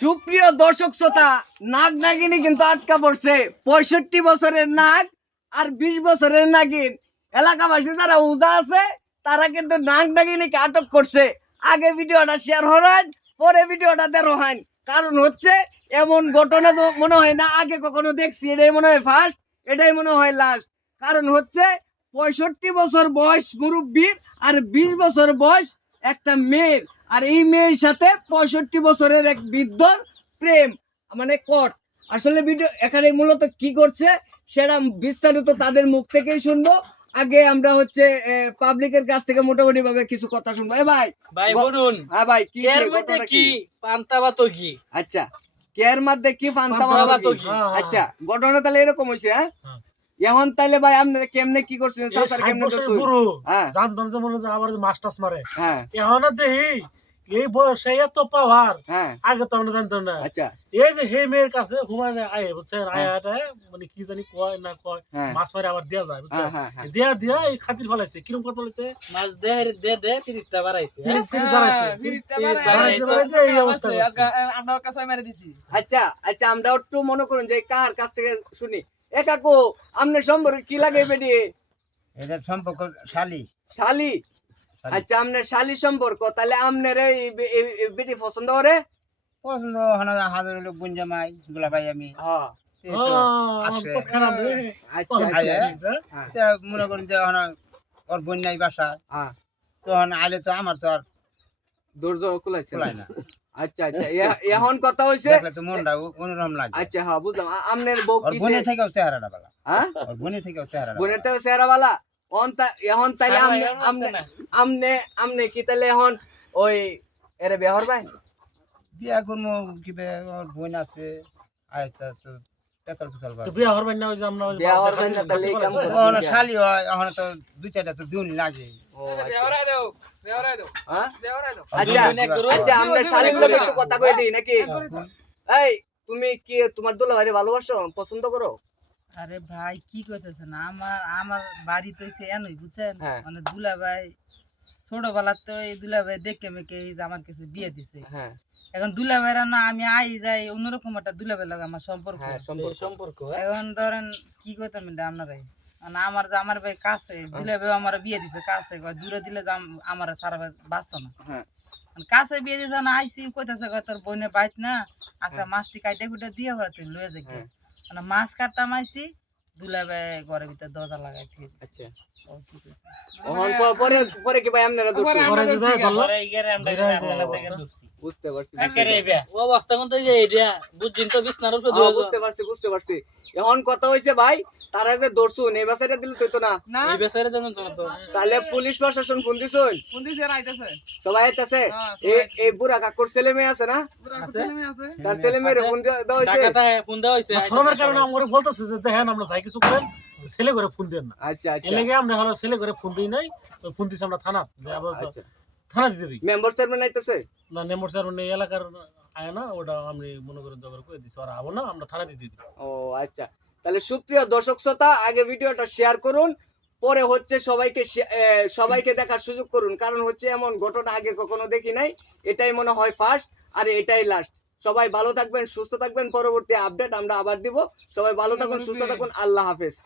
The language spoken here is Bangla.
সুপ্রিয় দর্শক শ্রোতা, নাগ নাগিনী কিন্তু আটকা পড়ছে। 65 বছরের নাগ আর 20 বছরের নাগিন। এলাকাবাসী যারা উজা আছে তারা কিন্তু নাগ নাগিনীকে আটক করছে। আগে ভিডিওটা শেয়ার হন, পরে ভিডিওটা দেখেন। কারণ হচ্ছে এমন ঘটনা তো মনে হয় না আগে কখনো দেখছি। এটাই মনে হয় ফার্স্ট, এটাই মনে হয় লাস্ট। কারণ হচ্ছে 65 বছর বয়স মুরব্বীর আর 20 বছর বয়স একটা মেয়ের, আর এই মেয়ের সাথে 65 বছরের এক বৃদ্ধর প্রেম, মানে কট। আসলে ভিডিও এখানে মূলত কি করছে সেটা বিস্তারিত তাদের মুখ থেকেই শুনবো। আগে আমরা হচ্ছে পাবলিকের কাছ থেকে মোটামুটি ভাবে কিছু কথা শুনবো। ভাই ভাই বলুন। হ্যাঁ ভাই, কি এর মধ্যে কি পান্তা ভাত কি? আচ্ছা, কেয়ার মধ্যে কি পান্তা ভাত কি? আচ্ছা, ঘটনা তাহলে এরকম হইছে। হ্যাঁ, এখন তাইলে ভাই আপনারা কেমনে কি করছেন? সাসার কেমনে করছেন? বুড়ো হ্যাঁ, জান দন যে মনে যে আবার মাস্টার্স মারে। হ্যাঁ, এখন দেহি এই বয়সে এত পাওয়ার হ্যাঁ। আগে তো আমরা জানতাম না। আচ্ছা, এই যে হে মেয়ের কাছে ঘুমায় আয় বুঝছেন, আয়াটা মানে কি জানি কয় না কয় হ্যাঁ, মাছ মারে আবার দেয়া যায় বুঝছেন। হ্যাঁ, হ্যাঁ। দেয়া দিয়া এই খাতির ফলাইছে কিরম করে ফলাইছে মাছ দে দে তিরিশটা বাড়াইছে। আচ্ছা আচ্ছা, আমরা একটু মনে করুন যে কার কাছ থেকে শুনি। এ কাকু, আপনার সম্পর্কে কি লাগে বেডি? এটা সম্পর্ক শালি শালি। আচ্ছা, আপনার শালি সম্পর্ক। তাহলে আপনার এই বেটি পছন্দ করে? পছন্দ হনা হাজার লোক গুঞ্জামাই গুলা ভাই আমি হ্যাঁ। এই তো আসে। খারাপ রে। আচ্ছা আইলে, আচ্ছা। হ্যাঁ, তা মনে করেন যে হনা ওর বন্যাই বাসা হ্যাঁ। তখন আইলে তো আমার তো আর ধৈর্য কুলাইছে খোলাই না। আচ্ছা আচ্ছা, এখন কথা হইছে। দেখলে তো মনটা অন্যরকম লাগে। আচ্ছা, হ্যাঁ বুঝলাম। আপনার বউ ওর কি বোনের থেকেও চেহারাটা বালা। হ্যাঁ, ওর বোনের থেকেও চেহারাটা বোনের তো চেহারাওয়ালা। এখন তাইলে আমনে আমনে কি তাইলে এখন ওই এরে বিয়ে ভাই? বিয়া করবো কি ওর বোন আছে আয়তা তো পেতাল পেতাল তো বিয়া হরবাই না ওই যে আমরা ওই বিয়া হরবাই না, তাহলে এই কাম করছি। ওখানে শালি হয় ওখানে তো দুই চারটা তো দিন লাগে। ও আচ্ছা। হ্যাঁ? ওর আচ্ছা বোন বিয়া আচ্ছা, করে। আমরা শালীর লোক একটু কথা কই দিই নাকি? এই, তুমি কি তোমার দুলাভাইরে ভালোবাসো, পছন্দ করো? আরে ভাই কি কইতেছেন, আমার আমার বাড়ি তো হইছে এনই বুঝছেন, হ্যাঁ। মানে দুলাভাই ছোটবেলা তো এই দুলাভাই দেখে মেকে এই যে আমার কাছে বিয়ে দিছে। হ্যাঁ, এখন দুলাভাইরা না আমি আই যাই অন্যরকম একটা দুলাভাই লাগে আমার সম্পর্ক। হ্যাঁ, সম্পর্ক। এখন ধরেন কি কইতাম এটা আপনারাই, মানে আমার যে আমার ভাই কাছে দুলাভাই আমার বিয়ে দিছে কাছে, দূরে দিলে যে আমার সারা বাঁচত না। হ্যাঁ। কাছে বিয়ে দিছে না, আইসি কইতাছে তোর বোনের বাইত না আচ্ছা মাছটি কাইটে কুইটে দিয়ে ঘরে তুই লয়ে যাই। মানে মাছ কাটতাম আইসি দুলাভাই ঘরের ভিতরে দরজা লাগাই ঠিক। আচ্ছা, পরে পরে কি ভাই আপনারা দোষ? পরে যে যায় ধরলো পরে ইগারে আমরা থেকে দূরছি। বুঝতে পারছি। একেরে বে ও অবস্থা কোন তো এই যে এটা বুঝিন তো বিছনার উপরে হ্যাঁ, বুঝতে পারছি বুঝতে পারছি। এখন কথা হইছে ভাই, তারা যে দর্শুন এই বাসাটা দিলে তো না, এই বেচারে জানেন তো। তাহলে পুলিশ প্রশাসন ফোন দিছুন? সবাই আইতাছে। এই বুড়া কাকুর ছেলে মেয়ে আছে না? তার ছেলে মেয়ের ফোন দেওয়া হইছে? ঢাকাতে ফোন দেওয়া হইছে। শরমের কারণে আমরা বলতেছে যে দেখেন আমরা যাই কিছু করেন ছেলে করে ফোন দেন না। আচ্ছা আচ্ছা এলাকে আমরা হলো ছেলে করে ফোন দিই নাই, ওই ফোন দিছি আমরা থানা যে আবার আচ্ছা। থানা দিতে দিই মেম্বার চেয়ারম্যান আইতাছে? না নেমর স্যার এই এলাকার আয় না, ওটা আমি মনে করে জোগাড় করে দিছি আর আবো না আমরা থানা দিতে দিই। ও আচ্ছা, তাহলে সুপ্রিয় দর্শক শ্রোতা, আগে ভিডিওটা শেয়ার করুন, পরে হচ্ছে সবাইকে দেখার সুযোগ করুন। কারণ হচ্ছে এমন ঘটনা আগে কখনো দেখি নাই, এটাই মনে হয় ফার্স্ট আর এটাই লাস্ট। সবাই ভালো থাকবেন, সুস্থ থাকবেন। পরবর্তী আপডেট আমরা আবার দিব। সবাই ভালো থাকুন, সুস্থ থাকুন। আল্লাহ হাফেজ।